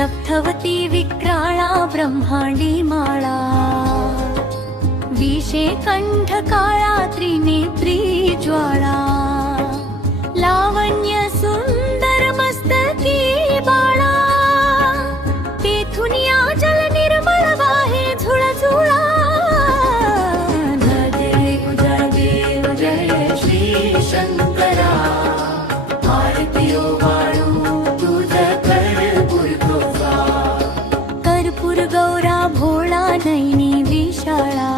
लब्धवती विक्राळा ब्रह्मांडी माळा, विषे कंठ काळा त्रिनेत्री ज्वाळा, लावण्य सुंदर मस्तकी बाळा, तेथून या जल निर्मळ वाहे झुळझुळा. देव जय देव जय श्री शंकरा, आरती ओवाळू तुझ कर्पूर गौरा, कर्पूर गौरा भोळा नैनी विशाळा,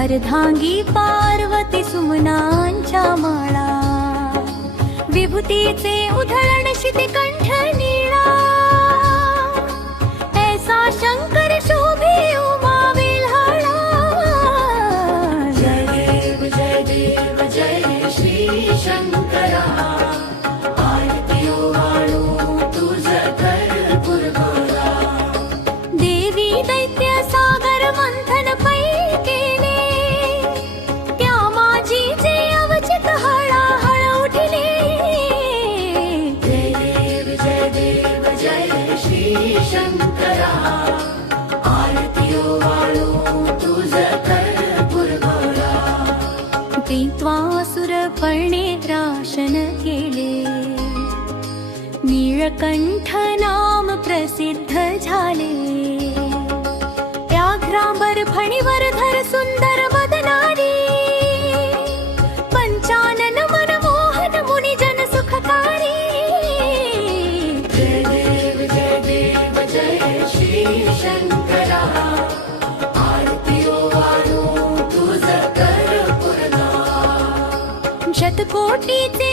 अर्धांगी पार्वती सुमनांच्या माळा, विभूतीचे उधळण शितिकंठ नीळा, ऐसा शंकर शोभे उमा विल्हाळा. जय देव जय श्री शंकरा, आरती ओवाळू तुझ कर्पूर गौरा. देवी दैत्य सागर मंथन पै केले, त्या माझीचे अवचित हळाहळ उठले. जय देव जय श्री शंकरा, आरती ओवाळू तुझ कर्पूर गौरा. तीत्वासुर पर्णे राशन केले, नीळकंठ नाम प्रसिद्ध झाले. व्याघ्रांबर फणीवर धर सुंदर वदनारी, पंचानन मनमोहन मुनिजन सुखकारी. जय देव जय श्री शंकरा, आरती ओवाळू तुझ कर्पूर गौरा. शतकोटीचे